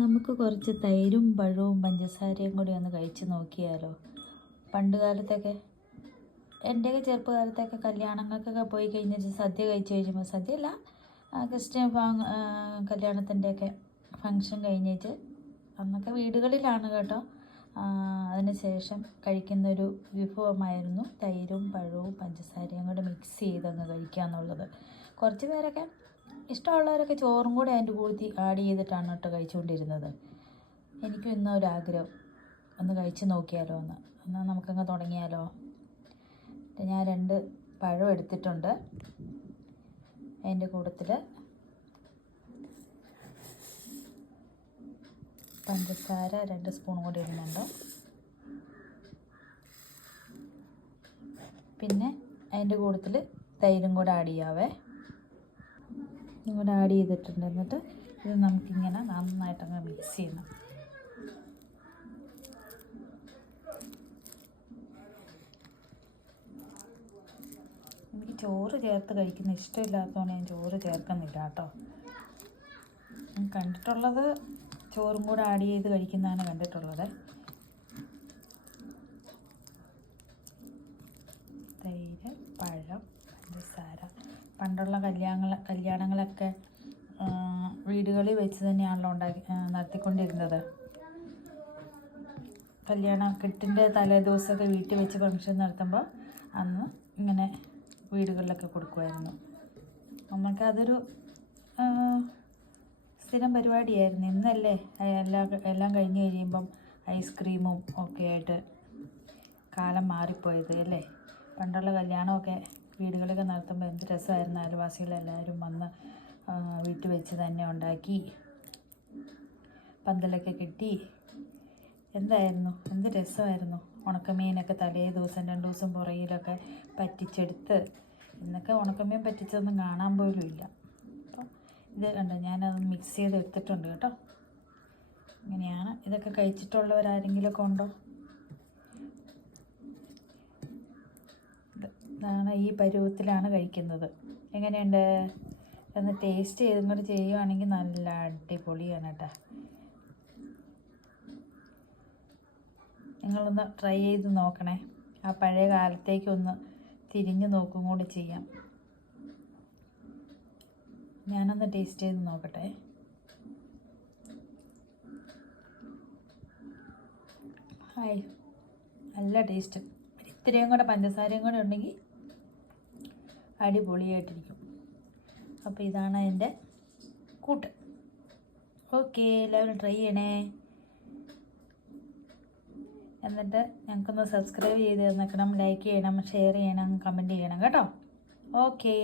നമുക്ക് കുറച്ച് തൈരും പഴവും പഞ്ചസാരയും കൂടി ഒന്ന് കഴിച്ച് നോക്കിയാലോ. പണ്ട് കാലത്തൊക്കെ എൻ്റെയൊക്കെ ചെറുപ്പകാലത്തൊക്കെ കല്യാണങ്ങൾക്കൊക്കെ പോയി കഴിഞ്ഞിട്ട് സദ്യ കഴിച്ച് കഴിയുമ്പോൾ സദ്യയല്ല, ക്രിസ്ത്യൻ കല്യാണത്തിൻ്റെയൊക്കെ ഫങ്ഷൻ കഴിഞ്ഞിട്ട് അന്നൊക്കെ വീടുകളിലാണ് കേട്ടോ. അതിന് ശേഷം കഴിക്കുന്നൊരു വിഭവമായിരുന്നു തൈരും പഴവും പഞ്ചസാരയും കൂടെ മിക്സ് ചെയ്തങ്ങ് കഴിക്കുക എന്നുള്ളത്. കുറച്ച് പേരൊക്കെ ഇഷ്ടമുള്ളവരൊക്കെ ചോറും കൂടെ അതിൻ്റെ കൂടി ആഡ് ചെയ്തിട്ടാണ് കേട്ടോ കഴിച്ചുകൊണ്ടിരുന്നത്. എനിക്കും ഇന്നൊരാഗ്രഹം ഒന്ന് കഴിച്ച് നോക്കിയാലോ എന്നാൽ നമുക്കങ്ങ് തുടങ്ങിയാലോ. ഞാൻ 2 പഴം എടുത്തിട്ടുണ്ട്. അതിൻ്റെ കൂട്ടത്തിൽ പഞ്ചസാര 2 സ്പൂൺ കൂടി ഇടുന്നുണ്ട്. പിന്നെ അതിൻ്റെ കൂട്ടത്തിൽ തൈരും കൂടെ ആഡ് ചെയ്യാവേ. ഇതും കൂടെ ആഡ് ചെയ്തിട്ടുണ്ട്. എന്നിട്ട് ഇത് നമുക്കിങ്ങനെ നന്നായിട്ടങ്ങ് മിക്സ് ചെയ്യണം. എനിക്ക് ചോറ് ചേർത്ത് കഴിക്കുന്ന ഇഷ്ടമില്ലാത്തതുകൊണ്ട് ഞാൻ ചോറ് ചേർക്കുന്നില്ല കേട്ടോ. കണ്ടിട്ടുള്ളത് ചോറും കൂടെ ആഡ് ചെയ്ത് കഴിക്കുന്നതാണ് കണ്ടിട്ടുള്ളത്. തൈര്, പഴം, പഞ്ചസാര. പണ്ടുള്ള കല്യാണങ്ങളൊക്കെ വീടുകളിൽ വെച്ച് തന്നെയാണല്ലോ നടത്തിക്കൊണ്ടിരുന്നത്. കെട്ടിൻ്റെ തലേദിവസമൊക്കെ വീട്ടിൽ വെച്ച് ഫംഗ്ഷൻ നടത്തുമ്പോൾ അന്ന് ഇങ്ങനെ വീടുകളിലൊക്കെ കൊടുക്കുമായിരുന്നു. നമുക്കതൊരു സ്ഥിരം പരിപാടിയായിരുന്നു. ഇന്നല്ലേ എല്ലാം കഴിഞ്ഞ് കഴിയുമ്പം ഐസ്ക്രീമും ഒക്കെ ആയിട്ട് കാലം മാറിപ്പോയത് അല്ലേ. പണ്ടുള്ള കല്യാണമൊക്കെ വീടുകളിലൊക്കെ നടത്തുമ്പോൾ എന്ത് രസമായിരുന്നു. അയൽവാസികളെല്ലാവരും വന്ന് വീട്ടിൽ വെച്ച് തന്നെ ഉണ്ടാക്കി പന്തലൊക്കെ കെട്ടി എന്ത് രസമായിരുന്നു. ഉണക്കമീനൊക്കെ തലേ ദിവസം 2 ദിവസം പുറകിലൊക്കെ പറ്റിച്ചെടുത്ത്. ഇന്നൊക്കെ ഉണക്കമീൻ പറ്റിച്ചതൊന്നും കാണാൻ പോലും ഇല്ല. അപ്പം ഇത് കണ്ടോ, ഞാനത് മിക്സ് ചെയ്ത് എടുത്തിട്ടുണ്ട് കേട്ടോ. ഇങ്ങനെയാണ്. ഇതൊക്കെ കഴിച്ചിട്ടുള്ളവരാരെങ്കിലുമൊക്കെ ഉണ്ടോ? ഇതാണ് ഈ പരുവത്തിലാണ് കഴിക്കുന്നത്. എങ്ങനെയുണ്ട് ഒന്ന് ടേസ്റ്റ് ചെയ്തും കൂടി ചെയ്യുകയാണെങ്കിൽ നല്ല അടിപൊളിയാണ് കേട്ടോ. നിങ്ങളൊന്ന് ട്രൈ ചെയ്ത് നോക്കണേ. ആ പഴയ കാലത്തേക്കൊന്ന് തിരിഞ്ഞു നോക്കും കൂടി ചെയ്യാം. ഞാനൊന്ന് ടേസ്റ്റ് ചെയ്ത് നോക്കട്ടെ. ഹായ്, നല്ല ടേസ്റ്റ്. ഇത്രയും കൂടെ പഞ്ചസാരയും കൂടെ ഉണ്ടെങ്കിൽ അടിപൊളിയായിട്ടിരിക്കും. അപ്പോൾ ഇതാണ് എൻ്റെ കൂട്ട്. ഓക്കെ, എല്ലാവരും ട്രൈ ചെയ്യണേ. എന്നിട്ട് ഞങ്ങൾക്കൊന്ന് സബ്സ്ക്രൈബ് ചെയ്ത് തന്നേക്കണം, ലൈക്ക് ചെയ്യണം, ഷെയർ ചെയ്യണം, കമൻറ്റ് ചെയ്യണം കേട്ടോ. ഓക്കേ.